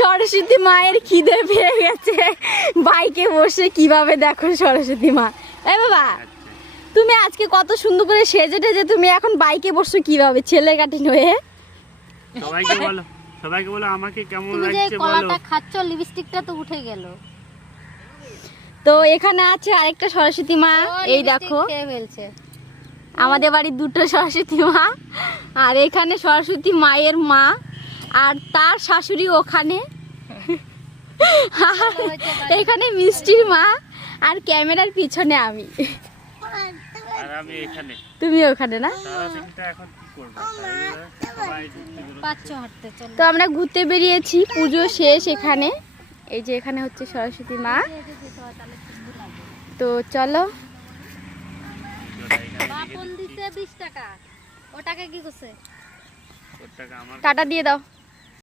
সরস্বতী মায়ের খিদে পেয়ে গেছে, বাইকে বসে কিভাবে দেখো সরস্বতী মা। এই বাবা, তুমি আজকে কত সুন্দর করে সেজে টেজে তুমি এখন বাইকে বসছো কিভাবে ছেলে কাটিন হয়ে? সবাইকে বলো আমাকে কেমন তুমি যে লাগছে বলো। কলাটা খাচ্ছ, লিপস্টিকটা তো উঠে গেল। তো এখানে আছে আরেকটা সরস্বতী মা, এই দেখো খেয়ে ফেলছে। আমাদের বাড়ির দুটো সরস্বতী মা, আর এখানে সরস্বতী মায়ের মা, আর তার শাশুড়ি ওখানে, এখানে মিষ্টির মা, আর ক্যামেরার পিছনে আমি, আর আমি এখানে। তুমি ওখানে না? সারাদিনটা এখন কি করব? সবাই পাচ্ছ হাঁটতে, চলো। তো আমরা ঘুরতে বেরিয়েছি, পুজো শেষ এখানে। এই যে এখানে হচ্ছে সরস্বতী মা। তো চলো। বাপন দিছে 20 টাকা, ও টাকা কি করছে? ওর টাকা আমার টাটা দিয়ে দাও।